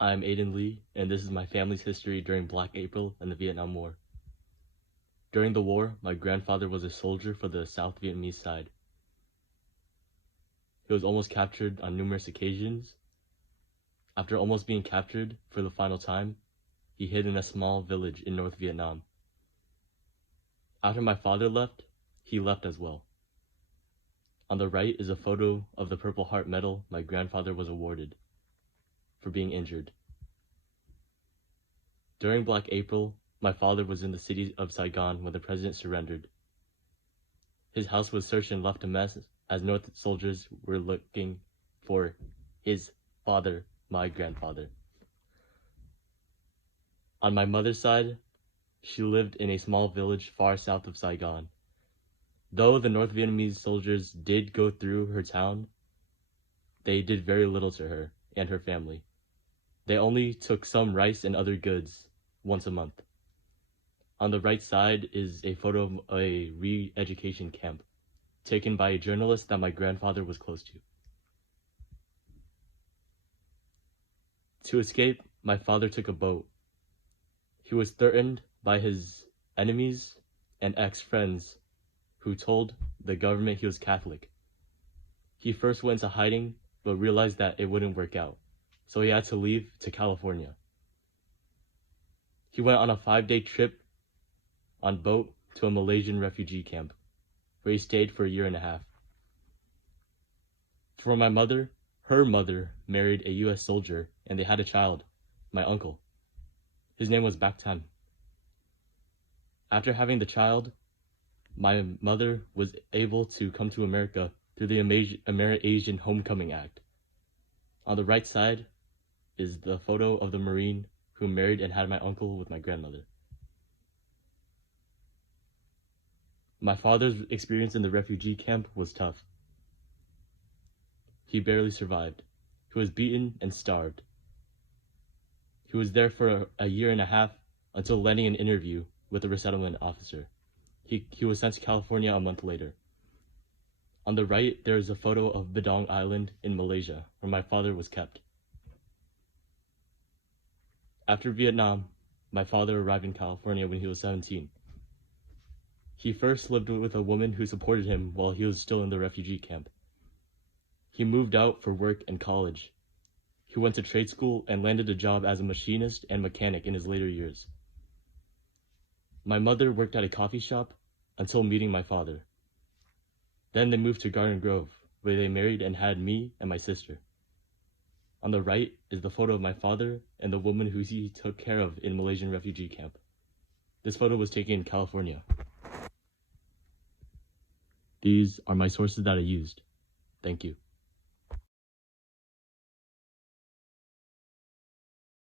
I'm Aiden Lee, and this is my family's history during Black April and the Vietnam War. During the war, my grandfather was a soldier for the South Vietnamese side. He was almost captured on numerous occasions. After almost being captured for the final time, he hid in a small village in North Vietnam. After my father left, he left as well. On the right is a photo of the Purple Heart Medal my grandfather was awarded for being injured. During Black April, my father was in the city of Saigon when the president surrendered. His house was searched and left a mess as North soldiers were looking for his father, my grandfather. On my mother's side, she lived in a small village far south of Saigon. Though the North Vietnamese soldiers did go through her town, they did very little to her and her family. They only took some rice and other goods once a month. On the right side is a photo of a re-education camp taken by a journalist that my grandfather was close to. To escape, my father took a boat. He was threatened by his enemies and ex-friends who told the government he was Catholic. He first went into hiding, but realized that it wouldn't work out, so he had to leave to California. He went on a 5-day trip on boat to a Malaysian refugee camp, where he stayed for a year and a half. For my mother, her mother married a U.S. soldier, and they had a child, my uncle. His name was Bac Tan. After having the child, my mother was able to come to America through the Amer-Asian Homecoming Act. On the right side is the photo of the Marine who married and had my uncle with my grandmother. My father's experience in the refugee camp was tough. He barely survived. He was beaten and starved. He was there for a year and a half until landing an interview with a resettlement officer. He was sent to California a month later. On the right, there is a photo of Bedong Island in Malaysia, where my father was kept. After Vietnam, my father arrived in California when he was 17. He first lived with a woman who supported him while he was still in the refugee camp. He moved out for work and college. He went to trade school and landed a job as a machinist and mechanic in his later years. My mother worked at a coffee shop until meeting my father. Then they moved to Garden Grove, where they married and had me and my sister. On the right is the photo of my father and the woman who he took care of in Malaysian refugee camp. This photo was taken in California. These are my sources that I used. Thank you.